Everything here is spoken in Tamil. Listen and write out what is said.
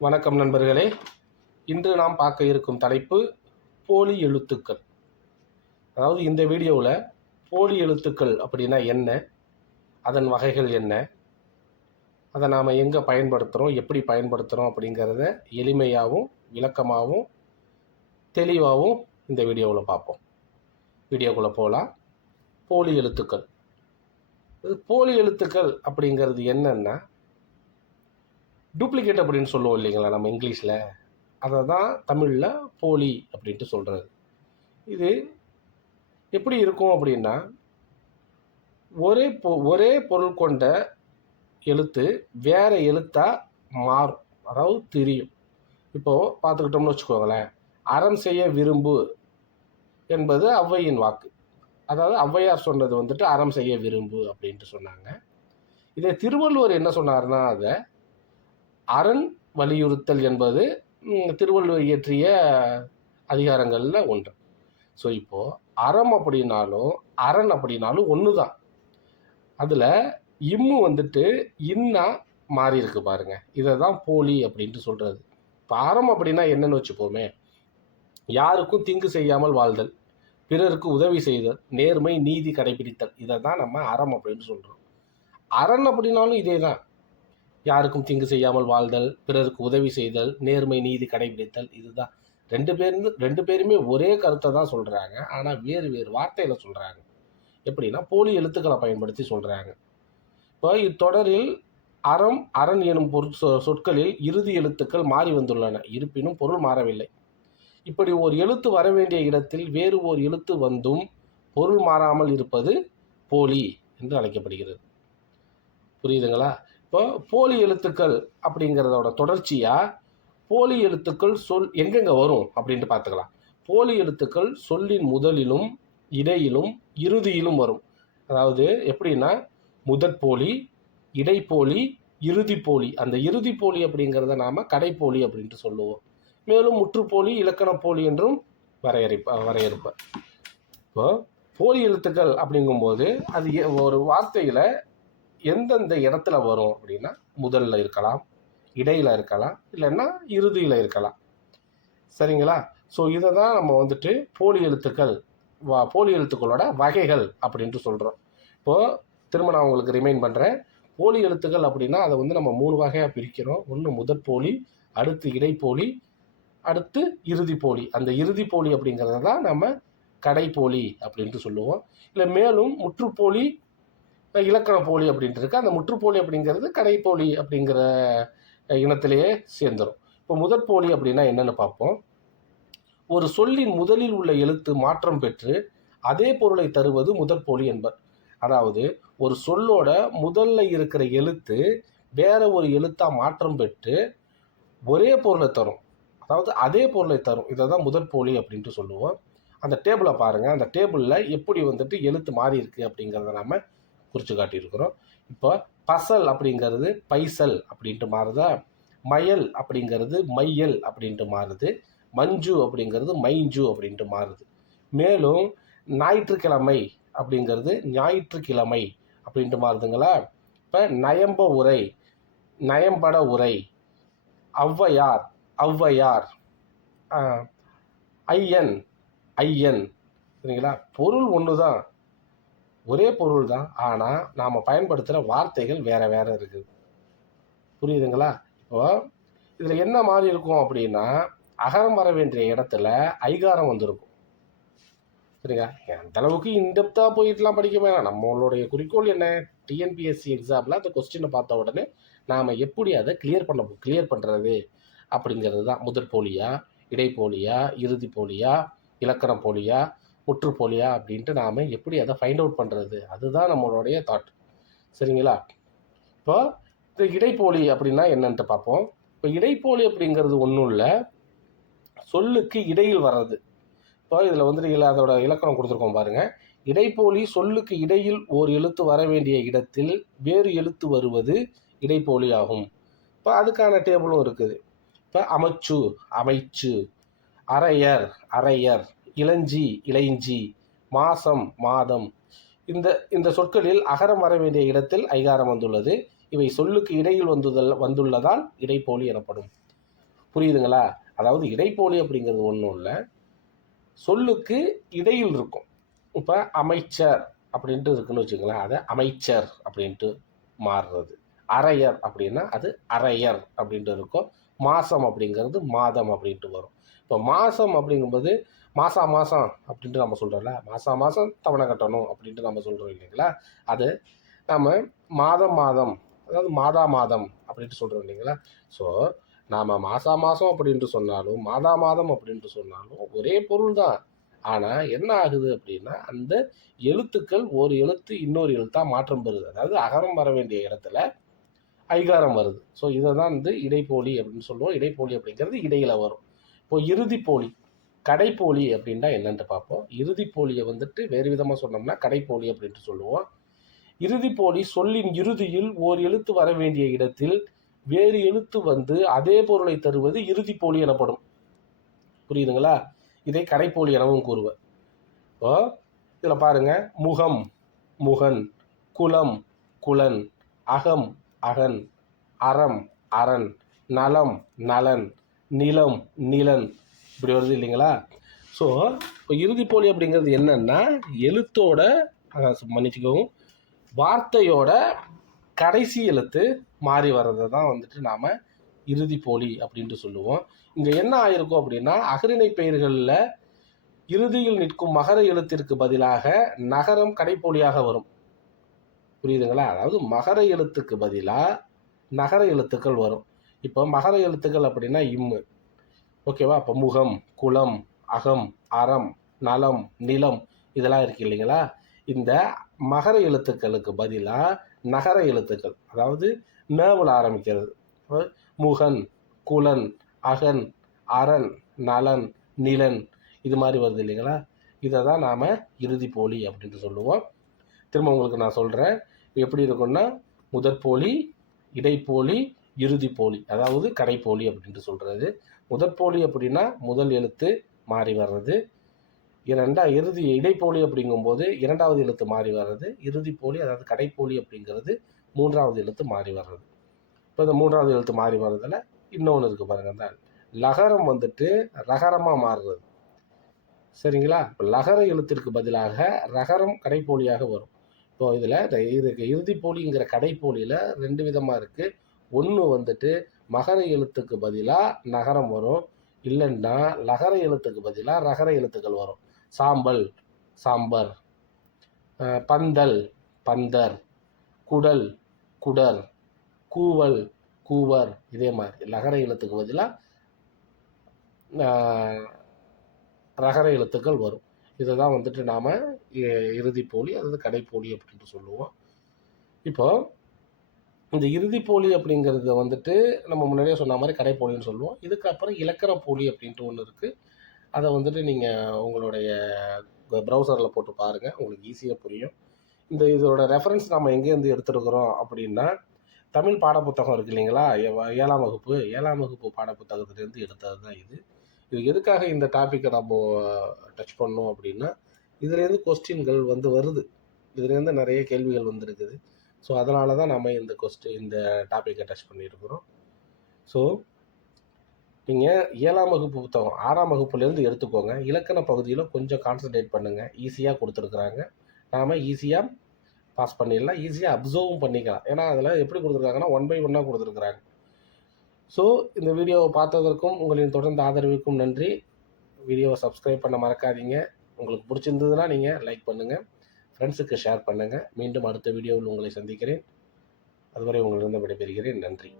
வணக்கம் நண்பர்களே. இன்று நாம் பார்க்க இருக்கும் தலைப்பு போலி எழுத்துக்கள். அதாவது இந்த வீடியோவில் போலி எழுத்துக்கள் அப்படின்னா என்ன, அதன் வகைகள் என்ன, அதை நாம் எங்கே பயன்படுத்துகிறோம், எப்படி பயன்படுத்துகிறோம் அப்படிங்கிறத எளிமையாகவும் விளக்கமாகவும் தெளிவாகவும் இந்த வீடியோவில் பார்ப்போம். வீடியோக்குள்ளே போகலாம். போலி எழுத்துக்கள். போலி எழுத்துக்கள் அப்படிங்கிறது என்னன்னா டூப்ளிகேட் அப்படின்னு சொல்லுவோம் இல்லைங்களா நம்ம இங்கிலீஷில், அதை தான் தமிழில் போலி அப்படின்ட்டு சொல்கிறது. இது எப்படி இருக்கும் அப்படின்னா, ஒரே பொருள் கொண்ட எழுத்து வேறு எழுத்தாக மாறும், அதாவது தெரியும். இப்போது பார்த்துக்கிட்டோம்னு வச்சுக்கோங்களேன், அறம் செய்ய விரும்பு என்பது ஔவையின் வாக்கு. அதாவது ஔவையார் சொன்னது வந்துட்டு அறம் செய்ய விரும்பு அப்படின்ட்டு சொன்னாங்க. இதை திருவள்ளுவர் என்ன சொன்னார்னா, அதை அரண் வலியுறுத்தல் என்பது திருவள்ளுவர் இயற்றிய அதிகாரங்களில் ஒன்று. ஸோ இப்போது அறம் அப்படின்னாலும் அரண் அப்படின்னாலும் ஒன்று தான். அதில் இம்மு வந்துட்டு இன்னா மாறி இருக்கு பாருங்க. இதை தான் போலி அப்படின்ட்டு சொல்கிறது. இப்போ அறம் அப்படின்னா என்னன்னு வச்சுப்போமே, யாருக்கும் தீங்கு செய்யாமல் வாழ்தல், பிறருக்கு உதவி செய்தல், நேர்மை நீதி கடைபிடித்தல், இதை தான் நம்ம அறம் அப்படின்னு சொல்கிறோம். அரண் அப்படின்னாலும் இதே தான். யாருக்கும் தீங்கு செய்யாமல் வாழ்தல், பிறருக்கு உதவி செய்தல், நேர்மை நீதி கடைபிடித்தல், இதுதான். ரெண்டு பேருமே ஒரே கருத்தை தான் சொல்கிறாங்க, ஆனால் வேறு வேறு வார்த்தையில் சொல்கிறாங்க. எப்படின்னா போலி எழுத்துக்களை பயன்படுத்தி சொல்கிறாங்க. இப்போ இத்தொடரில் அறம் அரண் எனும் சொற்களில் இறுதி எழுத்துக்கள் மாறி வந்துள்ளன, இருப்பினும் பொருள் மாறவில்லை. இப்படி ஒரு எழுத்து வர வேண்டிய இடத்தில் வேறு ஒரு எழுத்து வந்தும் பொருள் மாறாமல் இருப்பது போலி என்று அழைக்கப்படுகிறது. புரியுதுங்களா? இப்போ போலி எழுத்துக்கள் அப்படிங்கிறதோட தொடர்ச்சியாக போலி எழுத்துக்கள் சொல் எங்கெங்கே வரும் அப்படின்ட்டு பார்த்துக்கலாம். போலி எழுத்துக்கள் சொல்லின் முதலிலும் இடையிலும் இறுதியிலும் வரும். அதாவது எப்படின்னா, முதற்போலி, இடைப்போலி, இறுதிப்போலி. அந்த இறுதிப்போலி அப்படிங்கிறத நாம் கடைப்போலி அப்படின்ட்டு சொல்லுவோம். மேலும் முற்றுப்போலி, இலக்கணப்போலி என்றும் வரையறுப்ப. இப்போ போலி எழுத்துக்கள் அப்படிங்கும்போது அது ஒரு வார்த்தையில் எந்தெந்த இடத்துல வரும் அப்படின்னா, முதல்ல இருக்கலாம், இடையில் இருக்கலாம், இல்லைன்னா இறுதியில் இருக்கலாம். சரிங்களா? ஸோ இதை தான் நம்ம வந்துட்டு போலி எழுத்துக்களோட வகைகள் அப்படின்ட்டு சொல்கிறோம். இப்போது திரும்ப நான் உங்களுக்கு ரிமைண்ட் பண்ணுறேன். போலி எழுத்துக்கள் அப்படின்னா அதை வந்து நம்ம 3 வகையாக பிரிக்கிறோம். ஒன்று முதற்போலி, அடுத்து இடைப்போலி, அடுத்து இறுதிப்போலி. அந்த இறுதிப்போலி அப்படிங்கிறத தான் நம்ம கடைப்போலி அப்படின்ட்டு சொல்லுவோம். இல்லை மேலும் முற்றுப்போலி, இலக்கண போலி அப்படின்ட்டு இருக்கு. அந்த முற்றுப்போலி அப்படிங்கிறது கடைப்போலி அப்படிங்கிற இனத்திலேயே சேர்ந்துடும். இப்போ முதற்போலி அப்படின்னா என்னென்னு பார்ப்போம். ஒரு சொல்லின் முதலில் உள்ள எழுத்து மாற்றம் பெற்று அதே பொருளை தருவது முதற்போலி என்பர். அதாவது ஒரு சொல்லோட முதல்ல இருக்கிற எழுத்து வேற ஒரு எழுத்தாக மாற்றம் பெற்று ஒரே பொருளை தரும், அதாவது அதே பொருளை தரும். இதை தான் முதற்போலி அப்படின்ட்டு சொல்லுவோம். அந்த டேபிளை பாருங்கள். அந்த டேபிளில் எப்படி வந்துட்டு எழுத்து மாறி இருக்குது அப்படிங்கிறத நம்ம குறித்து காட்டியிருக்கிறோம். இப்போ பசல் அப்படிங்கிறது பைசல் அப்படின்ட்டு மாறுதா, மயல் அப்படிங்கிறது மையல் அப்படின்ட்டு மாறுது, மஞ்சு அப்படிங்கிறது மைஞ்சு அப்படின்ட்டு மாறுது. மேலும் ஞாயிற்றுக்கிழமை அப்படிங்கிறது ஞாயிற்றுக்கிழமை அப்படின்ட்டு மாறுதுங்களா. இப்போ நயம்ப உரை, நயம்பட உரை, ஔவையார் ஔவையார், ஐயன் ஐயன். சரிங்களா? பொருள் ஒன்று தான், ஒரே பொருள் தான், ஆனால் நாம் பயன்படுத்துகிற வார்த்தைகள் வேறு வேறு இருக்குது. புரியுதுங்களா? இப்போ இதில் என்ன மாதிரி இருக்கும் அப்படின்னா, அகரம் வர வேண்டிய இடத்துல ஐகாரம் வந்திருக்கும். சரிங்க? அந்தளவுக்கு இன்டெப்த்தாக போயிட்டுலாம் படிக்க வேணாம். நம்மளுடைய குறிக்கோள் என்ன, டிஎன்பிஎஸ்சி எக்ஸாமில் அந்த கொஸ்டினை பார்த்த உடனே நாம் எப்படி அதை கிளியர் பண்ணுறது அப்படிங்கிறது தான். முதற்போலியா, இடைப்போலியா, இறுதிப்போலியா, இலக்கண போலியா, முற்றுப்போலியா அப்படின்ட்டு நாம் எப்படி அதை ஃபைண்ட் அவுட் பண்ணுறது, அதுதான் நம்மளுடைய தாட். சரிங்களா? இப்போ இந்த இடைப்போலி அப்படின்னா என்னன்ட்டு பார்ப்போம். இப்போ இடைப்போலி அப்படிங்கிறது ஒன்றும் இல்லை, சொல்லுக்கு இடையில் வர்றது. இப்போ இதில் வந்துட்டு அதோட இலக்கணம் கொடுத்துருக்கோம் பாருங்கள். இடைப்போலி சொல்லுக்கு இடையில் ஓர் எழுத்து வர வேண்டிய இடத்தில் வேறு எழுத்து வருவது இடைப்போலி ஆகும். இப்போ அதுக்கான டேபிளும் இருக்குது. இப்போ அமைச்சு அமைச்சு, அரையர் அரையர், இளஞ்சி இளைஞ்சி, மாசம் மாதம். இந்த சொற்களில் அகரம் வர வேண்டிய இடத்தில் ஐகாரம் வந்துள்ளது. இவை சொல்லுக்கு இடையில் வந்துள்ளதால் இடைப்போலி எனப்படும். புரியுதுங்களா? அதாவது இடைப்போலி அப்படிங்கிறது ஒன்றும் இல்லை, சொல்லுக்கு இடையில் இருக்கும். இப்போ அமைச்சர் அப்படின்ட்டு இருக்குன்னு வச்சுங்களேன், அதை அமைச்சர் அப்படின்ட்டு மாறுறது. அரையர் அப்படின்னா அது அரையர் அப்படின்ட்டு இருக்கும். மாதம் அப்படிங்கிறது மாதம் அப்படின்ட்டு வரும். இப்போ மாதம் அப்படிங்கும்போது மாதம் மாதம் அப்படின்ட்டு நம்ம சொல்கிறோம்ல, மாதம் மாதம் தவணை கட்டணும் அப்படின்ட்டு நம்ம சொல்கிறோம் இல்லைங்களா? அது நம்ம மாதம் மாதம், அதாவது மாதா மாதம் அப்படின்ட்டு சொல்கிறோம் இல்லைங்களா? ஸோ நாம் மாதா மாதம் அப்படின்ட்டு சொன்னாலும் மாதா மாதம் அப்படின்ட்டு சொன்னாலும் ஒரே பொருள் தான். ஆனால் என்ன ஆகுது அப்படின்னா, அந்த எழுத்துக்கள் ஒரு எழுத்து இன்னொரு எழுத்தாக மாற்றம் பெறுது. அதாவது அகரம் வர வேண்டிய இடத்துல ஐகாரம் வருது. ஸோ இதை தான் வந்து இடைப்போலி அப்படின்னு சொல்லுவோம். இடைப்போலி அப்படிங்கிறது இடையில வரும். இப்போ இறுதிப்போலி, கடைப்போலி அப்படின்னா என்னன்ட்டு பார்ப்போம். இறுதிப்போலியை வந்துட்டு வேறு விதமாக சொன்னோம்னா கடைப்போலி அப்படின்ட்டு சொல்லுவோம். இறுதிப்போலி சொல்லின் இறுதியில் ஓர் எழுத்து வர வேண்டிய இடத்தில் வேறு எழுத்து வந்து அதே பொருளை தருவது இறுதிப்போலி எனப்படும். புரியுதுங்களா? இதை கடைப்போலி எனவும் கூறுவர். இப்போ இதில் பாருங்க, முகம் முகன், குலம் குலன், அகம் அகன், அறம் அரண், நலம் நலன், நிலம் நிலன், இப்படி வருது இல்லைங்களா? ஸோ இப்போ இறுதிப்போலி அப்படிங்கிறது என்னன்னா, எழுத்தோட மன்னிச்சுக்கவும், வார்த்தையோட கடைசி எழுத்து மாறி வர்றதை தான் வந்துட்டு நாம் இறுதிப்போலி அப்படின்ட்டு சொல்லுவோம். இங்கே என்ன ஆயிருக்கும் அப்படின்னா, அகரிணை பெயர்களில் இறுதியில் நிற்கும் மகர எழுத்திற்கு பதிலாக நகரம் கடைப்போலியாக வரும். புரியுதுங்களா? அதாவது மகர எழுத்துக்கு பதிலாக நகர எழுத்துக்கள் வரும். இப்போ மகர எழுத்துக்கள் அப்படின்னா இம்மு, ஓகேவா? இப்போ முகம், குலம், அகம், அறம், நலம், நிலம், இதெல்லாம் இருக்கு இல்லைங்களா? இந்த மகர எழுத்துக்களுக்கு பதிலாக நகர எழுத்துக்கள், அதாவது நேவில் ஆரம்பிக்கிறது, முகன், குலன், அகன், அரண், நலன், நிலன், இது மாதிரி வருது இல்லைங்களா? இதை தான் நாம் இறுதிப்போலி அப்படின்ட்டு சொல்லுவோம். திரும்ப உங்களுக்கு நான் சொல்கிறேன், எப்படி இருக்குன்னா, முதற்போலி, இடைப்போலி, இறுதிப்போலி, அதாவது கடைப்போலி அப்படின்ட்டு சொல்கிறது. முதற்போலி அப்படின்னா முதல் எழுத்து மாறி வர்றது, இடைப்போலி அப்படிங்கும்போது இரண்டாவது எழுத்து மாறி வர்றது, இறுதிப்போலி அதாவது கடைப்போலி அப்படிங்கிறது மூன்றாவது எழுத்து மாறி வர்றது. இப்போ இந்த மூன்றாவது எழுத்து மாறி வர்றதில் இன்னொன்று இருக்குது பாருங்கள், அந்த லகரம் வந்துட்டு ரகரமாக மாறுறது. சரிங்களா? இப்போ லகர எழுத்திற்கு பதிலாக ரகரம் கடைப்போலியாக வரும். இப்போ இதில் இந்த இறுதிப்போலிங்கிற கடைப்போலியில் ரெண்டு விதமாக இருக்குது. ஒன்று வந்துட்டு மகர எழுத்துக்கு பதிலாக நகரம் வரும், இல்லைன்னா லகர எழுத்துக்கு பதிலாக ரகர எழுத்துக்கள் வரும். சாம்பல் சாம்பர், பந்தல் பந்தர், குடல் குடர், கூவல் கூவர், இதே மாதிரி லகர எழுத்துக்கு பதிலாக ரகர எழுத்துக்கள் வரும். இதை தான் வந்துட்டு நாம் இறுதிப்போலி அதாவது கடைப்போலி அப்படின்ட்டு சொல்லுவோம். இப்போ இந்த இறுதிப்போலி அப்படிங்கிறத வந்துட்டு நம்ம முன்னாடியே சொன்ன மாதிரி கடைப்போலின்னு சொல்லுவோம். இதுக்கப்புறம் இலக்கண போலி அப்படின்ட்டு ஒன்று இருக்குது. அதை வந்துட்டு நீங்கள் உங்களுடைய ப்ரௌசரில் போட்டு பாருங்கள், உங்களுக்கு ஈஸியாக புரியும். இதோட ரெஃபரன்ஸ் நம்ம எங்கேருந்து எடுத்துருக்குறோம் அப்படின்னா, தமிழ் பாடப்புத்தகம் இருக்குது இல்லைங்களா, 7ஆம் வகுப்பு பாடப்புத்தகத்துலேருந்து எடுத்தது தான் இது. இது எதுக்காக இந்த டாப்பிக்கை நம்ம டச் பண்ணோம் அப்படின்னா, இதுலேருந்து கொஸ்டின்கள் வந்து வருது, இதுலேருந்து நிறைய கேள்விகள் வந்துருக்குது. ஸோ அதனால தான் நம்ம இந்த டாப்பிக்கை டச் பண்ணியிருக்கிறோம். ஸோ நீங்கள் 7ஆம் வகுப்பு புத்தகம் 6ஆம் வகுப்புலேருந்து எடுத்துக்கோங்க. இலக்கண பகுதியில் கொஞ்சம் கான்சன்ட்ரேட் பண்ணுங்கள், ஈஸியாக கொடுத்துருக்குறாங்க. நாம் ஈஸியாக பாஸ் பண்ணிடலாம், ஈஸியாக அப்சர்வும் பண்ணிக்கலாம். ஏன்னா அதில் எப்படி கொடுத்துருக்காங்கன்னா 1 by 1 கொடுத்துருக்குறாங்க. ஸோ இந்த வீடியோவை பார்த்ததற்கும் உங்களின் தொடர்ந்து ஆதரவுக்கும் நன்றி. வீடியோவை சப்ஸ்கிரைப் பண்ண மறக்காதீங்க. உங்களுக்கு பிடிச்சிருந்ததுன்னா நீங்கள் லைக் பண்ணுங்கள், ஃப்ரெண்ட்ஸுக்கு ஷேர் பண்ணுங்கள். மீண்டும் அடுத்த வீடியோவில் உங்களை சந்திக்கிறேன். அதுவரை உங்களிடம் விடைபெறுகிறேன். நன்றி.